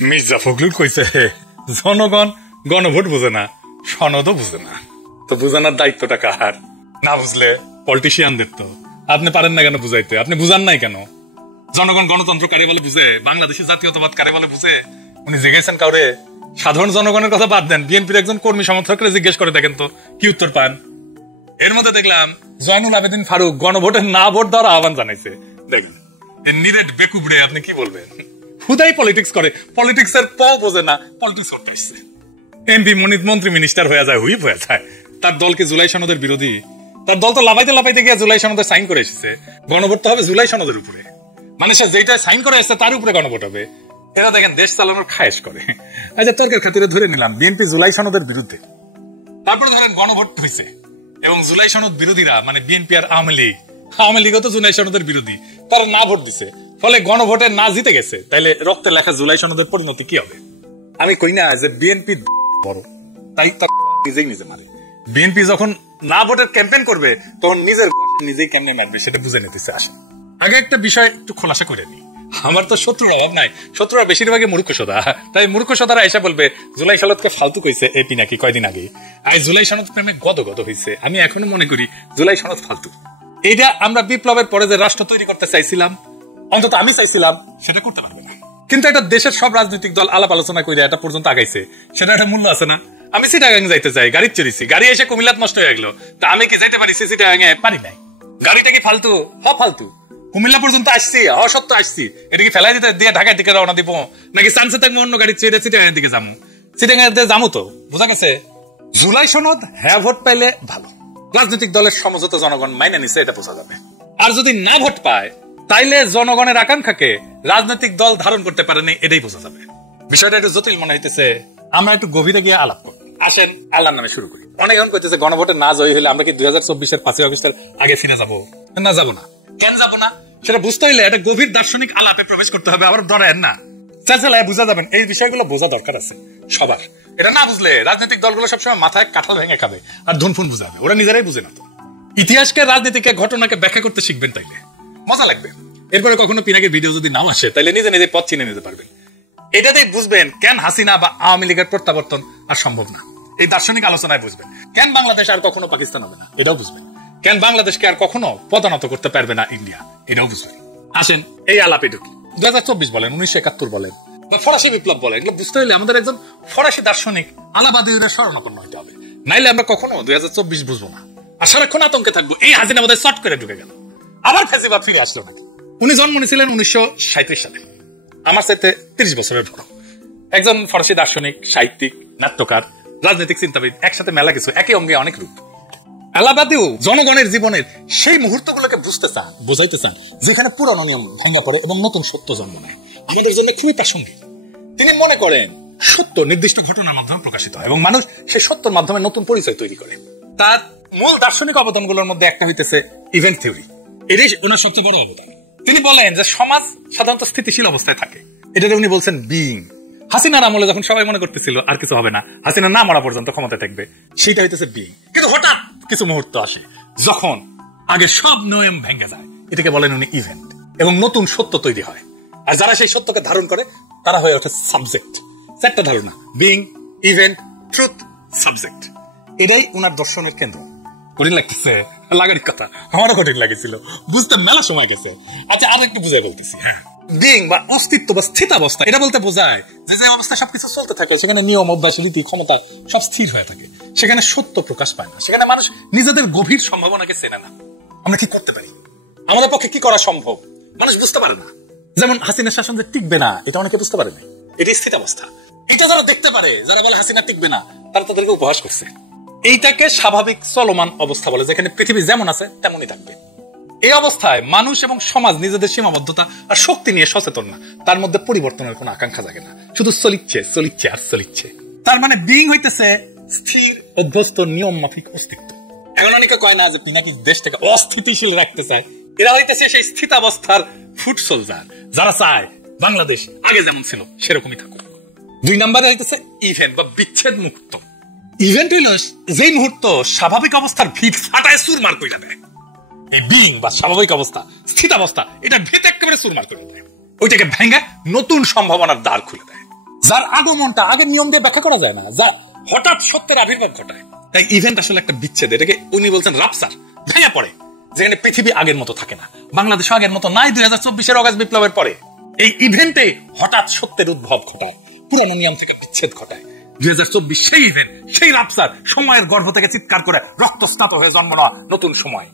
মির্জা ফখরুল কইছে জনগণ গণভোট বুঝে না, সনদও বুঝে না। তো বুঝানোর দায়িত্বটা কার? না বুঝলে পলিটিশিয়ানদের। তো আপনি পারেন না কেন বুঝাইতে? আপনি বুঝান নাই কেন? জনগণ গণতন্ত্র কারে বলে বুঝে, বাংলাদেশের জাতীয়তাবাদ কারে বলে বুঝে উনি জিজ্ঞেসেন কাউরে? সাধারণ জনগণের কথা বাদ দেন, বিএনপির একজন কর্মী সমর্থকরা জিজ্ঞেস করে দেখেন তো কি উত্তর পান। এর মধ্যে দেখলাম জয়নুল আবেদিন ফারুক গণভোটে না ভোট দেওয়ার আহ্বান জানাইছে। দেখলেন নিরেট বেকুবড়ে, আপনি কি বলবেন? হুদাই পলিটিক্স করে, পলিটিক্স এর প বোঝে না, পলিটিক্স করতে আসছে। এমপি মন্ত্রী মিনিস্টার হয়ে যায়, হুইপ হয়ে যায়। তার দলকে জুলাই সনদের বিরোধী, তার দল তো লাফাইতে গিয়ে জুলাই সনদের সাইন করে এসেছে। গণভোট তো হবে জুলাই সনদের উপরে, মানে সে যেটা সাইন করে এসেছে তার উপরে গণভোট হবে। এরা দেখেন দেশ চালানোর খায়েশ করে। আচ্ছা, তর্কের খাতিরে ধরে নিলাম বিএনপি জুলাই সনদের বিরুদ্ধে, তারপরে ধরেন গণভোট হয়েছে এবং জুলাই সনদ বিরোধীরা মানে বিএনপি আর আওয়ামী লীগও তো জুলাই সনদের বিরোধী, তারা না ভোট দিছে, ফলে গণভোটে না জিতে গেছে। তাইলে রক্তে লেখা জুলাই সনদের পরিণতি কি হবে? আমি কই না যে বিএনপি বড়, তাই তার নিজে মারে। বিএনপি যখন না ভোটের ক্যাম্পেইন করবে তখন নিজেই কেমনে মারবে সেটা বুঝে নিতেছে। আসে আগে একটা বিষয় একটু খোলাসা করে নি। আমার তো শত্রুর অভাব নাই, শত্রুরা বেশিরভাগই মূর্খ সদা। তাই মূর্খ সদারা এসে বলবে জুলাই সনদকে ফালতু কইছে এপি নাকি কয়দিন আগে, আর জুলাই সনদ প্রেমে গদগদ হয়েছে। আমি এখনো মনে করি জুলাই সনদ ফালতু। এইটা আমরা বিপ্লবের পরে যে রাষ্ট্র তৈরি করতে চাইছিলাম, অন্তত আমি চাইছিলাম, সেটা করতে পারবে না। কিন্তু একটা দেশের সব রাজনৈতিক দল আলাপ আলোচনা করে এটা পর্যন্ত আগাইছে, সেটা একটা মূল্য আছে না? আমি চিটাগাং যাইতে চাই, গাড়ি চড়িছি, গাড়ি এসে কুমিল্লাত নষ্ট হয়ে গেল, তা আমি কি যাইতে পারি চিটাগাং? পারি নাই। গাড়িটা কি ফালতু? ফালতু। কুমিল্লা পর্যন্ত আসছি, সত্য আসছি, এটা কি ফেলাই দিতে দিয়ে ঢাকার দিকে রওনা দিব, নাকি চান্সে থাকবো অন্য গাড়ি চেয়ে চিটাগাং দিকে যাবো? চিটাগাং যাবো তো, বোঝা গেছে। জুলাই সনদ হ্যাঁ ভোট পাইলে ভালো, রাজনৈতিক দলের সমঝোতা জনগণ মাইনে নিছে, এটা বোঝা যাবে। আর যদি না ভোট পায় তাইলে জনগণের আকাঙ্ক্ষাকে রাজনৈতিক দল ধারণ করতে পারেনি, এটাই বোঝা যাবে। বিষয়টা একটু জটিল মনে হইতেছে, আমরা একটু গভীরে গিয়ে আলাপ করি। আসেন আল্লাহর নামে শুরু করি। অনেকজন কইতেছে গণভোটে না জয়ী হলে আমরা কি 2024-এর 5ই আগস্টের আগে ফিরে যাবো? না, যাবো না। কেন যাবো না সেটা বুঝতে হইলে একটা গভীর দার্শনিক আলাপে প্রবেশ করতে হবে। আবার ধরেন না চাচালায় বুঝা যাবেন, এই বিষয়গুলো বোঝা দরকার আছে সবার। এটা না বুঝলে রাজনৈতিক দলগুলো সবসময় মাথায় কাঁঠাল ভেঙে খাবে আর ধুনফুন বুঝাবে, ওরা নিজেরাই বুঝে না। তো ইতিহাসকে, রাজনীতিকে, ঘটনাকে ব্যাখ্যা করতে শিখবেন, তাইলে মজা লাগবে। এরপরে কখনো পিনাকের ভিডিও যদি নাও আসে তাইলে নিজে পথ চিনে নিতে পারবেন। এটাতেই বুঝবেন কেন হাসিনা বা আওয়ামী লীগের প্রত্যাবর্তন আর সম্ভব না। এই দার্শনিক আলোচনায় বুঝবেন কেন বাংলাদেশ আর কখনো পাকিস্তান হবে না, এটাও বুঝবেন। কেন বাংলাদেশকে আর কখনো পদানত করতে পারবে না ইন্ডিয়া, এটাও বুঝবেন। আসেন এই আলাপে ঢুকি। 2024 বলেন, 1971 বলেন, বা ফরাসি বিপ্লব বলেন, এগুলো বুঝতে হলে আমাদের একজন ফরাসি দার্শনিক আলাবাদীদের শরণাপন্ন হইতে হবে, নাইলে আমরা কখনো 2024 বুঝবো না। আর সারাক্ষণ আতঙ্কে থাকবো এই হাসিনা আমাদের চট করে ঢুকে গেল, আবার ফেসিবাদ ফিরে আসলো নাকি। উনি জন্ম নিয়েছিলেন 1937 সালে, আমার চাইতে 30 বছরের বড়। একজন ফরাসি দার্শনিক, সাহিত্যিক, নাট্যকার, রাজনৈতিক চিন্তাবিদ, একসাথে মেলা কিছু, একই অঙ্গে অনেক রূপ। আলাবাদিও জনগণের জীবনের সেই মুহূর্তগুলোকে বুঝতে চান, বোঝাইতে চান, যেখানে পুরনো নিয়ম ভাঙা পড়ে এবং নতুন সত্য জন্ম নেয়, আমাদের জন্য খুবই প্রাসঙ্গিক। তিনি মনে করেন সত্য নির্দিষ্ট ঘটনার মাধ্যমে প্রকাশিত হয় এবং মানুষ সেই সত্যের মাধ্যমে নতুন পরিচয় তৈরি করে। তার মূল দার্শনিক অবদানগুলোর মধ্যে একটা হইতেছে ইভেন্ট থিওরি। এটাই ওনার সবচেয়ে বড় অবদান। তিনি বলেন যে সমাজ সাধারণত স্থিতিশীল অবস্থায় থাকে, এটাকে উনি বলছেন বিইং। হাসিনার আমলে যখন সবাই মনে করতেছিল আর কিছু হবে না, হাসিনা না মরা পর্যন্ত ক্ষমতায় থাকবে, সেটা হইতেছে বিইং। কিন্তু হঠাৎ কিছু মুহূর্ত আসে যখন আগে সব নিয়ম ভেঙে যায়, এটাকে বলেন উনি ইভেন্ট, এবং নতুন সত্য তৈরি হয়। আর যারা সেই সত্যকে ধারণ করে তারা হয়ে ওঠে সাবজেক্ট। চারটা ধারণা, বিইং, ইভেন্ট, ট্রুথ, সাবজেক্ট। এটাই উনার দর্শনের কেন্দ্র। কঠিন লাগতেছে? লাগার কথা, আমারও কঠিন লাগেছিল, বুঝতে মেলা সময় গেছে। আচ্ছা, আর একটু বুঝাই বলতেছি। হ্যাঁ, বিইং বা অস্তিত্ব বা স্থিতাবস্থা, এটা বলতে বোঝায় যে অবস্থায় সবকিছু চলতে থাকে, সেখানে নিয়ম, অভ্যাস, রীতি, ক্ষমতা সব স্থির হয়ে থাকে, সেখানে সত্য প্রকাশ পায় না, সেখানে মানুষ নিজেদের গভীর সম্ভাবনাকে চেনে না। আমরা কি করতে পারি? আমাদের পক্ষে কি করা সম্ভব মানুষ বুঝতে পারে না। যেমন হাসিনার শাসন যে টিকবে না, এটা অনেকে বুঝতে পারে না। এটাই স্থিতাবস্থা। এটা যারা দেখতে পারে, যারা বলে হাসিনা টিকবে না, তারা তাদেরকে উপহাস করছে। এইটাকে স্বাভাবিক চলমান অবস্থা বলে, যেখানে পৃথিবী যেমন আছে তেমনই থাকবে। এই অবস্থায় মানুষ এবং সমাজ নিজেদের সীমাবদ্ধতা আর শক্তি নিয়ে সচেতন না, তার মধ্যে পরিবর্তনের কোনো আকাঙ্ক্ষা জাগে না, শুধু চলিচ্ছে। তার মানে বিইং হইতেছে স্থির, অভ্যস্ত, নিয়ম মাফিক অস্তিত্ব। এখন অনেকে কয় না যে পিনাকি দেশটাকে অস্থিতিশীল রাখতে চায়, এরা হইতেছে সেই স্থিতাবস্থার ফুট সোলজার, যারা চায় বাংলাদেশ আগে যেমন ছিল সেরকমই থাকুক। 2 নম্বরে হইতেছে ইভেন্ট বা বিচ্ছেদ মুক্ত। ইভেন্ট হইল যেই মুহূর্ত স্বাভাবিক অবস্থার ভিত ফাটায় চুরমার কইরা দেয়। এই বিইং বা স্বাভাবিক অবস্থা, স্থিতাবস্থা, এটা ভিত একেবারে চুরমার করে দেয়, ওইটাকে ভেঙে নতুন সম্ভাবনার দ্বার খুলে দেয়। যার আগমনটা আগের নিয়ম দিয়ে ব্যাখ্যা করা যায় না, যা হঠাৎ সত্যের আবির্ভাব ঘটায়। তাই ইভেন্ট আসলে একটা বিচ্ছেদ, এটাকে উনি বলছেন রাপসার, ভেঙে পড়ে, যেখানে পৃথিবী আগের মতো থাকে না, বাংলাদেশ আগের মতো নাই 2024-এর অগাস্ট বিপ্লবের পরে। এই ইভেন্টে হঠাৎ সত্যের উদ্ভব ঘটায়, পুরানো নিয়ম থেকে বিচ্ছেদ ঘটায়। 2024 সেই ইভেন্ট, সেই রাপসার, সময়ের গর্ভ থেকে চিৎকার করে রক্তস্নাত হয়ে জন্ম নেওয়া নতুন সময়।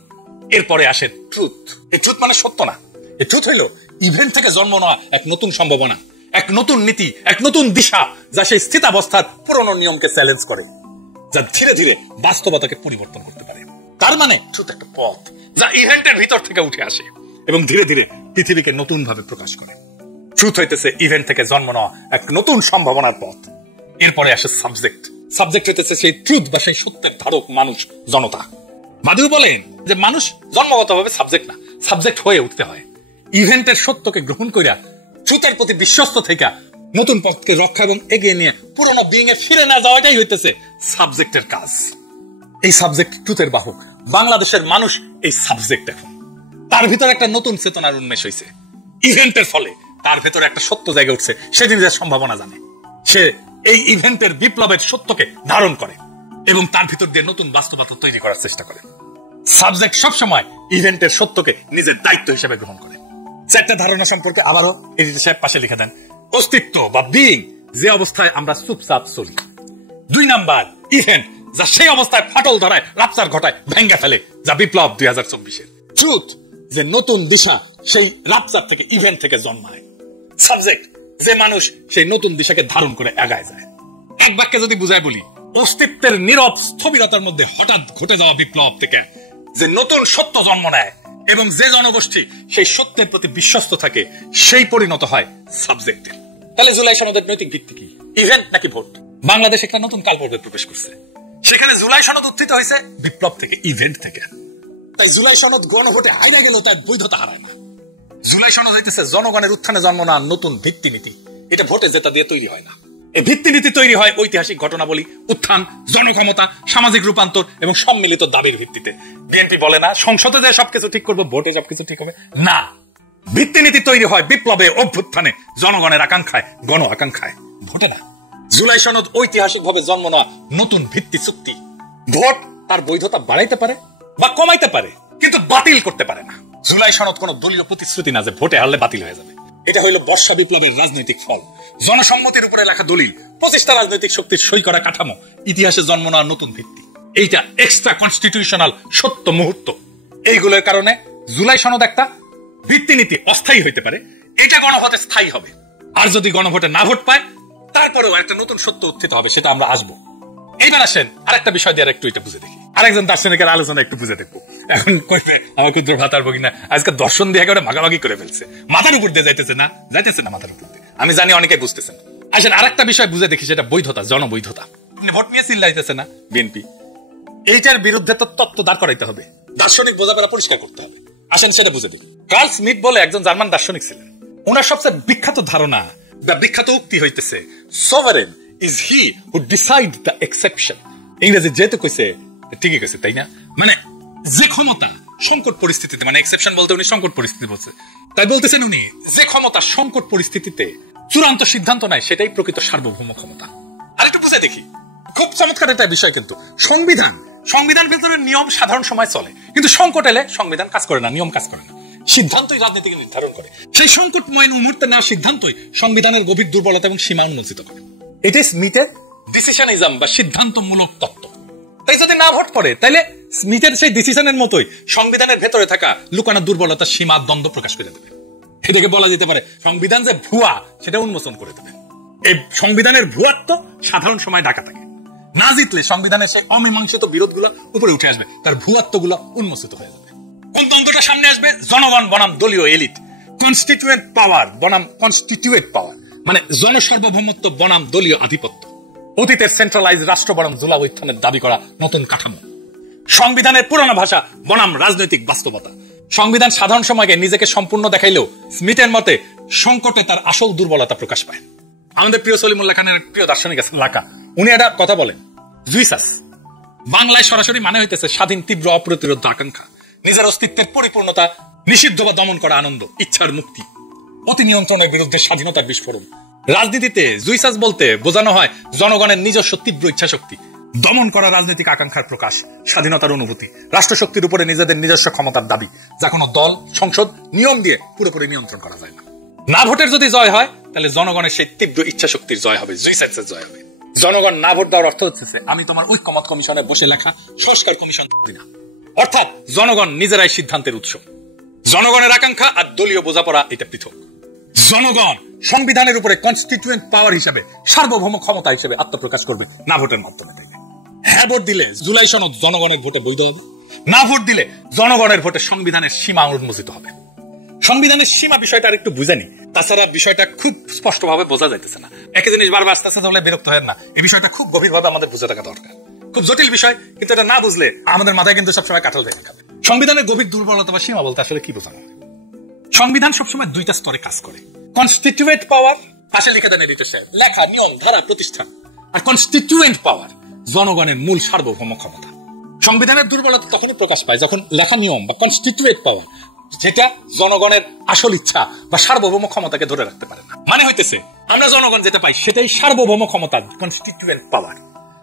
এরপরে আসে ট্রুথ। এই ট্রুথ মানে সত্য না, এই ট্রুথ হইল ইভেন্ট থেকে জন্ম নেওয়া এক নতুন সম্ভাবনা, এক নতুন নীতি, এক নতুন দিশা, যা সেই স্থিতাবস্থার পুরনো নিয়মকে চ্যালেঞ্জ করে, যা ধীরে ধীরে বাস্তবতাকে পরিবর্তন করতে পারে। তার মানে ট্রুথ একটা পথ, যা ইভেন্টের ভিতর থেকে উঠে আসে এবং ধীরে ধীরে পৃথিবীকে নতুন ভাবে প্রকাশ করে। ট্রুথ হইতেছে ইভেন্ট থেকে জন্ম নেওয়া এক নতুন সম্ভাবনার পথ। এরপরে আসে সাবজেক্ট। সাবজেক্ট হইতেছে সেই ট্রুথ বা সেই সত্যের ধারক, মানুষ, জনতা। মাধু বলেন যে মানুষ জন্মগতভাবে সাবজেক্ট না, সাবজেক্ট হয়ে উঠতে হয়। ইভেন্টের সত্যকে গ্রহণ করিয়া ট্রুথের প্রতি বিশ্বস্ত থেকে নতুন পথকে রক্ষা এবং এগিয়ে নিয়ে পুরনো বিইং এ ফিরে না যাওয়াটাই হইতেছে সাবজেক্টের কাজ। এই সাবজেক্ট ট্রুথের বাহক। বাংলাদেশের মানুষ এই সাবজেক্ট। এখন তার ভিতরে একটা নতুন চেতনার উন্মেষ হয়েছে ইভেন্টের ফলে, তার ভেতরে একটা সত্য জায়গা উঠছে, সেদিন যে সম্ভাবনা জানে, সে এই ইভেন্টের বিপ্লবের সত্যকে ধারণ করে এবং তার ভিতর দিয়ে নতুন বাস্তবতা তৈরি করার চেষ্টা করে। সাবজেক্ট সবসময় ইভেন্টের সত্যকে নিজের দায়িত্ব হিসেবে গ্রহণ করে। চারটা ধারণা সম্পর্কে আবারও এডিটর সাহেব পাশে লিখে দেন। অস্তিত্ব বা বিইং, যে অবস্থায় আমরা চুপচাপ চলি। 2 নাম্বার ইভেন্ট, যা সেই অবস্থায় ফাটল ধরায়, রাপসার ঘটায়, ভেঙ্গে ফেলে, যা বিপ্লব 2024-এর। ট্রুথ, যে নতুন দিশা সেই রাপসার থেকে, ইভেন্ট থেকে জন্মায়। সাবজেক্ট, যে মানুষ সেই নতুন দিশাকে ধারণ করে এগায় যায়। এক বাক্যে যদি বুঝায় বলি, অস্তিত্বের নীরব স্থবিরতার মধ্যে হঠাৎ ঘটে যাওয়া বিপ্লব থেকে যে নতুন সত্য জন্ম নেয় এবং যে জনগোষ্ঠী সেই সত্যের প্রতি বিশ্বস্ত থাকে, সেই পরিণত হয় সাবজেক্টে। তাহলে জুলাই সনদের নৈতিক ভিত্তি কি, ইভেন্ট নাকি ভোট? বাংলাদেশ একটা নতুন কালপর্বে প্রবেশ করছে। সেখানে জুলাই সনদ উত্থিত হয়েছে বিপ্লব থেকে, ইভেন্ট থেকে। তাই জুলাই সনদ গণভোটে হাইরা গেল, তার বৈধতা হারায় না। জুলাই সনদ হইতেছে জনগণের উত্থানে জন্ম নেওয়া নতুন ভিত্তিনীতি। এটা ভোটে জেতা দিয়ে তৈরি হয় না। এই ভিত্তিনীতি তৈরি হয় ঐতিহাসিক ঘটনাবলী, উত্থান, জনক্ষমতা, সামাজিক রূপান্তর এবং সম্মিলিত দাবির ভিত্তিতে। বিএনপি বলে না সংসদে যে সবকিছু ঠিক করবে, ভোটে সবকিছু ঠিক হবে না। ভিত্তিনীতি তৈরি হয় বিপ্লবে, অভ্যুত্থানে, জনগণের আকাঙ্ক্ষায়, গণ আকাঙ্ক্ষায়, ভোটে না। জুলাই সনদ ঐতিহাসিকভাবে জন্ম নেওয়া নতুন ভিত্তি চুক্তি। ভোট তার বৈধতা বাড়াইতে পারে বা কমাইতে পারে, কিন্তু বাতিল করতে পারে না। জুলাই সনদ কোন দলীয় প্রতিশ্রুতি না যে ভোটে হারলে বাতিল হয়ে যাবে। এটা হইল বর্ষা বিপ্লবের রাজনৈতিক ফল, জনসম্মতির উপরে লেখা দলিল, 25টা রাজনৈতিক শক্তির সই করা কাঠামো, ইতিহাসে জন্ম নেওয়ার নতুন ভিত্তি। এইটা এক্সট্রা কনস্টিটিউশনাল সত্য মুহূর্ত। এইগুলোর কারণে জুলাই সনদ একটা ভিত্তিনীতি অস্থায়ী হইতে পারে, এটা গণভোটে স্থায়ী হবে। আর যদি গণভোটে না ভোট পায়, তারপরেও একটা নতুন সত্য উত্থিত হবে, সেটা আমরা আসবো। এইবার আসেন আরেকটা বিষয় দিয়ে একটু এটা বুঝে দেখি, আরেকজন দার্শনিকের আলোচনা একটু বুঝে দেখবো। এখন কইবে আমার ক্ষুদ্র ভাতার ভগিনা আজকে দর্শন দিয়ে একেবারে ভাগাভাগি করে ফেলছে, মাথার উপর দিয়ে যাইতেছে না, যাইতেছে না মাথার উপর দিয়ে। আমি জানি অনেকে বুঝতেছেন। আসেন আরেকটা বিষয় বুঝে দেখি, সেটা বৈধতা, জনবৈধতা। ভোট নিয়ে চিল্লাইতেছে না বিএনপি, এইটার বিরুদ্ধে তো তত্ত্ব দাঁড় করাইতে হবে, দার্শনিক বোঝাপড়া পরিষ্কার করতে হবে। আসেন সেটা বুঝে দেখি। কার্ল স্মিথ বলে একজন জার্মান দার্শনিক ছিলেন। ওনার সবচেয়ে বিখ্যাত ধারণা বা বিখ্যাত উক্তি হইতেছে, sovereign is he who decide the exception. ইংরেজি যেহেতু কইছে ঠিকই কইছে, তাই না? মানে যে ক্ষমতা সংকট পরিস্থিতিতে, মানে এক্সেপশন বলতে উনি সংকট পরিস্থিতি বলছে, তাই বলতেছেন উনি যে ক্ষমতা সংকট পরিস্থিতিতে চূড়ান্ত সিদ্ধান্ত নেয়, সেটাই প্রকৃত সার্বভৌম ক্ষমতা। আর একটু বুঝে দেখি, খুব চমৎকার একটা বিষয়। কিন্তু সংবিধান ভেতরে নিয়ম সাধারণ সময় চলে, কিন্তু সংকট এলে সংবিধান কাজ করে না, নিয়ম কাজ করে না, সিদ্ধান্তই রাজনীতিকে নির্ধারণ করে। সেই সংকটময় মুহূর্তে নেওয়া সিদ্ধান্তই সংবিধানের গভীর দুর্বলতা এবং সীমা উন্মোচিত করে। এটাই স্মিথের ডিসিশনিজম বা সিদ্ধান্তমূলক তত্ত্ব। তাই যদি না ভোট পড়ে, তাইলে স্মিথের সেই ডিসিশনের মতোই সংবিধানের ভেতরে থাকা লুকানো দুর্বলতা, সীমা, দ্বন্দ্ব প্রকাশ করে দেবে। এটাকে বলা যেতে পারে সংবিধান যে ভুয়া, সেটা উন্মোচন করে দেবে। এই সংবিধানের ভুয়াত্ব সাধারণ সময় ঢাকা থাকে। না জিতলে সংবিধানের সেই অমীমাংসিত বিরোধগুলো উপরে উঠে আসবে, তার ভুয়াত্বগুলো উন্মোচিত হয়ে যাবে। কোন দ্বন্দ্বটা সামনে আসবে? জনগণ বনাম দলীয় এলিট, কনস্টিটিউয়েন্ট পাওয়ার বনাম কনস্টিটিউয়েট পাওয়ার, মানে জনসার্বভৌমত্ব বনাম দলীয় আধিপত্য, অতীতের সেন্ট্রালাইজ রাষ্ট্র বনাম জুলাই উত্থানের দাবি করা নতুন কাঠামো, সংবিধানের পুরানো ভাষা বনাম রাজনৈতিক বাস্তবতা। সংবিধান সাধারণ সময়কে নিজেকে সম্পূর্ণ দেখাইলেও স্মিথের মতে সংকটে তার আসল দুর্বলতা প্রকাশ পায়। আমাদের প্রিয় সলিমুল্লাহ খানের প্রিয় দার্শনিক আছেন লাকা, উনি একটা কথা বলেন, জুইসাস বাংলায় সরাসরি মানে হইতেছে স্বাধীন, তীব্র, অপ্রতিরোধ আকাঙ্ক্ষা, নিজের অস্তিত্বের পরিপূর্ণতা, নিষিদ্ধ বা দমন করা আনন্দ, ইচ্ছার মুক্তি, অতি নিয়ন্ত্রণের বিরুদ্ধে স্বাধীনতার বিস্ফোরণ, রাজনীতিতে জুইসাস বলতে বোঝানো হয় জনগণের নিজস্ব তীব্র ইচ্ছা শক্তি, দমন করা রাজনৈতিক আকাঙ্ক্ষার প্রকাশ, স্বাধীনতার অনুভূতি, রাষ্ট্রশক্তির উপরে নিজেদের নিজস্ব ক্ষমতার দাবি, যা কোনো দল, সংসদ, নিয়ম দিয়ে পুরোপুরি নিয়ন্ত্রণ করা যায় না। না ভোটের যদি জয় হয় তাহলে জনগণের সেই তীব্র ইচ্ছা শক্তির জয় হবে, জুইসাসের জয় হবে। জনগণ না ভোট দেওয়ার অর্থ হচ্ছে আমি তোমার ঐক্যমত কমিশনে বসে লেখা সংস্কার কমিশন না, অর্থাৎ জনগণ নিজেরাই সিদ্ধান্তের উৎস। জনগণের আকাঙ্ক্ষা আর দলীয় বোঝাপড়া এটা পৃথক। জনগণ সংবিধানের উপরে কনস্টিটিউয়েন্ট পাওয়ার হিসেবে, সার্বভৌম ক্ষমতা হিসেবে আত্মপ্রকাশ করবে না ভোটের মাধ্যমে। হ্যাঁ ভোট দিলে জুলাই সনদ জনগণের ভোটে বৈধ হবে, না ভোট দিলে জনগণের ভোটে সংবিধানের সীমা উন্মোচিত হবে। সংবিধানের সীমা বিষয়টা আর একটু বুঝেনি, তাছাড়া বিষয়টা খুব স্পষ্টভাবে বোঝা যাইতেছে না। একই জিনিস বারবার আস্তে আস্তে হলে বিরক্ত হয় না, এই বিষয়টা খুব গভীরভাবে আমাদের বুঝে থাকা দরকার। খুব জটিল বিষয়, কিন্তু এটা না বুঝলে আমাদের মাথায় কিন্তু সবসময় কাঁঠাল ভেঙে খাবে। সংবিধানের গভীর দুর্বলতা বা সীমা বলতে আসলে কি বোঝানো হয়? সংবিধান সবসময় দুইটা স্তরে কাজ করে। কনস্টিটিউয়েন্ট পাওয়ার, পাশে লিখে দেন এডিটর সাহেব, লেখা, নিয়ম, ধারা, প্রতিষ্ঠান। আর কনস্টিটিউয়েন্ট পাওয়ার, জনগণের মূল সার্বভৌম ক্ষমতা। সংবিধানের দুর্বলতা তখনই প্রকাশ পায় যখন লেখা নিয়ম বা কনস্টিটিউয়েন্ট পাওয়ার, যেটা জনগণের আসল ইচ্ছা বা সার্বভৌম ক্ষমতাকে ধরে রাখতে পারে না। মানে হইতেছে আমরা জনগণ যেটা পাই সেটাই সার্বভৌম ক্ষমতা, কনস্টিটিউয়েন্ট পাওয়ার।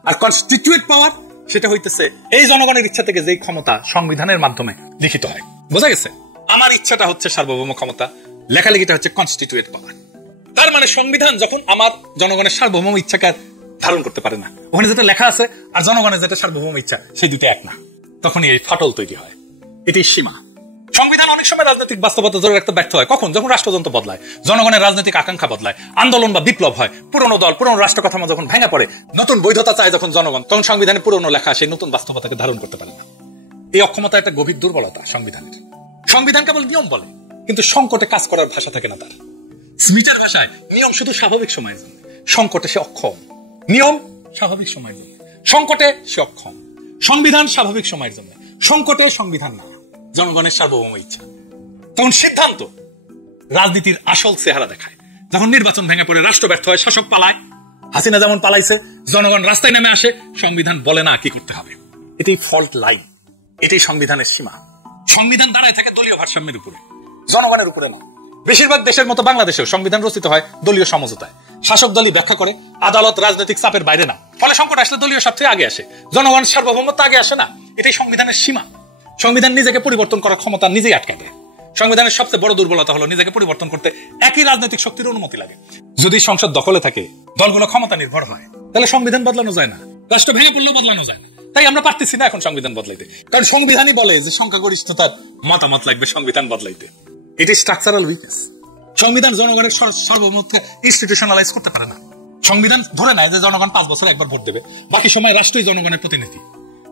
আর কনস্টিটিউয়েন্ট পাওয়ার সেটা হইতেছে এই জনগণের ইচ্ছা থেকে যেই ক্ষমতা সংবিধানের মাধ্যমে লিখিত হয়। বোঝা গেছে? আমার ইচ্ছাটা হচ্ছে সার্বভৌম ক্ষমতা, লেখালেখিটা হচ্ছে কনস্টিটিউয়েন্ট পাওয়ার। তার মানে সংবিধান যখন আমার জনগণের সার্বভৌম ইচ্ছাকে ধারণ করতে পারে না, ওখানে যেটা লেখা আছে আর জনগণের যেটা সার্বভৌম ইচ্ছা সেই দুটো এক না, তখনই এই ফাটল তৈরি হয়। এটি সীমা। সংবিধান অনেক সময় রাজনৈতিক বাস্তবতা ধরে রাখতে ব্যর্থ হয়। কখন? যখন রাষ্ট্রযন্ত্র বদলায়, জনগণের রাজনৈতিক আকাঙ্ক্ষা বদলায়, আন্দোলন বা বিপ্লব হয়, পুরনো দল, পুরনো রাষ্ট্র কাঠামো যখন ভেঙে পড়ে, নতুন বৈধতা চায় যখন জনগণ, তখন সংবিধানে পুরনো লেখা সেই নতুন বাস্তবতাকে ধারণ করতে পারে না। এই অক্ষমতা একটা গভীর দুর্বলতা সংবিধানের। সংবিধান কেবল নিয়ম বলে, কিন্তু সংকটে কাজ করার ভাষা থাকে না তার। স্মিটার ভাষায় নিয়ম শুধু স্বাভাবিক সময়ের জন্য, সংকটে সে অক্ষম। নিয়ম স্বাভাবিক সময়ের জন্য, সংকটে সে অক্ষম। সংবিধান স্বাভাবিক সময়ের জন্য, সংকটে সংবিধান না, জনগণের সার্বভৌম ইচ্ছা। তখন সিদ্ধান্ত রাজনীতির আসল চেহারা দেখায়। যখন নির্বাচন ভেঙে পড়ে, রাষ্ট্র ব্যর্থ হয়, শাসক পালায়, হাসিনা যেমন পালাইছে, জনগণ রাস্তায় নেমে আসে, সংবিধান বলে না কি করতে হবে। এটাই ফল্ট লাইন, এটাই সংবিধানের সীমা। সংবিধান দাঁড়ায় থাকে দলীয় ভারসাম্যের উপরে, জনগণের উপরে না। বেশিরভাগ দেশের মতো বাংলাদেশেও সংবিধান রচিত হয় দলীয় সমঝোতায়। শাসক দলই ব্যাখ্যা করে, আদালত রাজনৈতিক চাপের বাইরে না। ফলে সংকট আসলে দলীয় স্বার্থে আগে আসে, জনগণ সার্বভৌমত্ব আগে আসে না। এটাই সংবিধানের সীমা। সংবিধান নিজেকে পরিবর্তন করার ক্ষমতা নিজেই আটকে দেয়। সংবিধানের সবচেয়ে বড় দুর্বলতা হলো নিজেকে পরিবর্তন করতে একই রাজনৈতিক শক্তির অনুমতি লাগে। যদি সংসদ দখলে থাকে, দলগুলো ক্ষমতা নির্ভর হয়, তাহলে সংবিধান বদলানো যায় না, রাষ্ট্র ভেঙে পড়লেও বদলানো যায় না। তাই আমরা পারতেছি না এখন সংবিধান বদলাইতে, কারণ সংবিধানই বলে যে সংখ্যাগরিষ্ঠতার মতামত লাগবে সংবিধান বদলাইতে। এটি স্ট্রাকচারাল উইকনেস। সংবিধান জনগণের সার্বভৌমত্বকে ইনস্টিটিউশনালাইজ করতে পারে না। সংবিধান ধরে নেয় যে জনগণ 5 বছরে একবার ভোট দেবে, বাকি সময় রাষ্ট্রই জনগণের প্রতিনিধি।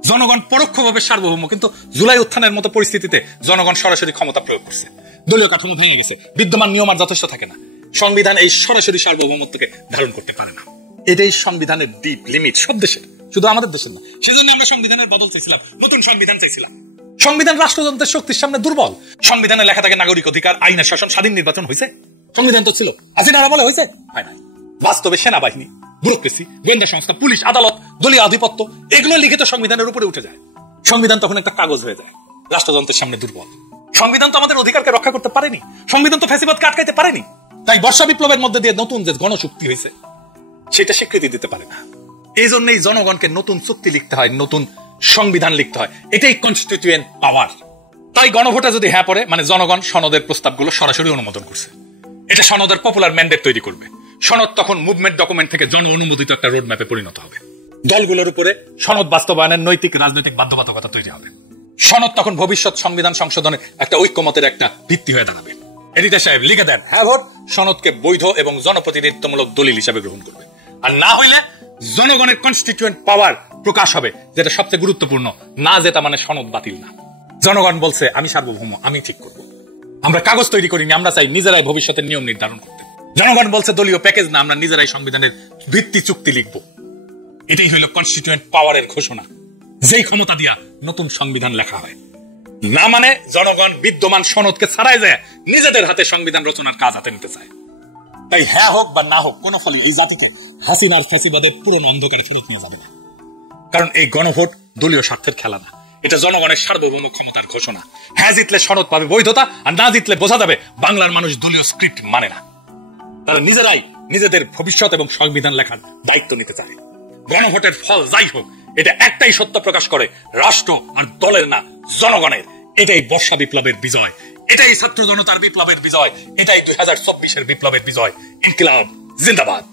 জনগণ পরোক্ষভাবে সার্বভৌম, কিন্তু জুলাই উত্থানের মতো পরিস্থিতিতে জনগণ সরাসরি ক্ষমতা প্রয়োগ করছে, দলীয় কাঠামো ভেঙে গেছে, বিদ্যমান নিয়ম আর যথেষ্ট থাকে না। সংবিধান এই সরাসরি সার্বভৌমত্বকে ধারণ করতে পারে না। এটাই সংবিধানের ডিপ লিমিট, সব দেশের, শুধু আমাদের দেশের না। সেজন্য আমরা সংবিধানের বদল চাইছিলাম, নতুন সংবিধান চাইছিলাম। সংবিধান রাষ্ট্রযন্ত্রের শক্তির সামনে দুর্বল। সংবিধানে লেখা থাকে নাগরিক অধিকার, আইনের শাসন, স্বাধীন নির্বাচন। হয়েছে? সংবিধান তো ছিল, হাসিনারা বলে হয়েছে, হয় নাই। বাস্তবে সেনাবাহিনী, ব্যুরোক্রেসি, গোয়েন্দা সংস্থা, পুলিশ, আদালত, দলীয় আধিপত্য, এগুলো লিখিত সংবিধানের উপরে উঠে যায়। সংবিধান তখন একটা কাগজ হয়ে যায়, রাষ্ট্রযন্ত্রের সামনে দুর্বল। সংবিধান তো আমাদের অধিকারকে রক্ষা করতে পারেনি, সংবিধান তো ফ্যাসিবাদকে আটকাইতে পারেনি। তাই বর্ষা বিপ্লবের মধ্যে দিয়ে নতুন যে গণশক্তি হয়েছে সেটা স্বীকৃতি দিতে পারে না। এই জন্যই জনগণকে নতুন চুক্তি লিখতে হয়, নতুন সংবিধান লিখতে হয়। এটাই কনস্টিটিউয়েন্ট পাওয়ার। তাই গণভোটে যদি হ্যাঁ পড়ে, মানে জনগণ সনদের প্রস্তাবগুলো সরাসরি অনুমোদন করছে, এটা সনদের পপুলার ম্যান্ডেট তৈরি করবে। সনদ তখন মুভমেন্ট ডকুমেন্ট থেকে জন অনুমোদিত একটা রোড ম্যাপে পরিণত হবে। দলগুলোর উপরে সনদ বাস্তবায়নের নৈতিক রাজনৈতিক বাধ্যবাধকতা তৈরি হবে। সনদ তখন ভবিষ্যৎ সংবিধান সংশোধনের একটা ঐক্যমতের একটা ভিত্তি হয়ে দাঁড়াবে। এডিটর সাহেব লিখে দেন, হ্যাঁ ভোট সনদকে বৈধ এবং জনপ্রতিনিধিত্বমূলক দলিল হিসাবে গ্রহণ করবে। আর না হইলে জনগণের কনস্টিটিউয়েন্ট পাওয়ার প্রকাশ হবে, যেটা সবচেয়ে গুরুত্বপূর্ণ। না যেটা মানে সনদ বাতিল না। জনগণ বলছে আমি সার্বভৌম, আমি ঠিক করব। আমরা কাগজ তৈরি করিনি, আমরা চাই নিজেরাই ভবিষ্যতের নিয়ম নির্ধারণ করতে। জনগণ বলছে দলীয় প্যাকেজ না, আমরা নিজেরাই সংবিধানের ভিত্তি চুক্তি লিখব। এটাই হইল কনস্টিটিউয়েন্ট পাওয়ারের ঘোষণা, যেই ক্ষমতা দিয়া নতুন সংবিধান লেখা হয়। না মানে জনগণ বিদ্যমান সনদকে ছাড়াই যায় নিজেদের হাতে সংবিধান রচনার কাজ হাতে নিতে চায়। তাই হ্যাঁ হোক বা না হোক, কোন ফলে এই জাতিকে হাসিনার ফ্যাসিবাদের পুরনো অন্ধকারে ফেরত নিয়ে যাবে না। কারণ এই গণভোট দলীয় স্বার্থের খেলা না, এটা জনগণের সার্বভৌম ক্ষমতার ঘোষণা। হ্যাঁ জিতলে সনদ পাবে বৈধতা, আর না জিতলে বোঝা যাবে বাংলার মানুষ দলীয় স্ক্রিপ্ট মানে না। তারা নিজেরাই নিজেদের ভবিষ্যৎ এবং সংবিধান লেখার দায়িত্ব নিতে চায়। গণভোটের ফল যাই হোক, এটা একটাই সত্য প্রকাশ করে, রাষ্ট্র আর দলের না, জনগণের। এটাই বর্ষা বিপ্লবের বিজয়, এটাই ছাত্র জনতার বিপ্লবের বিজয়, এটাই 2024-এর বিপ্লবের বিজয়। ইনকিলাব জিন্দাবাদ।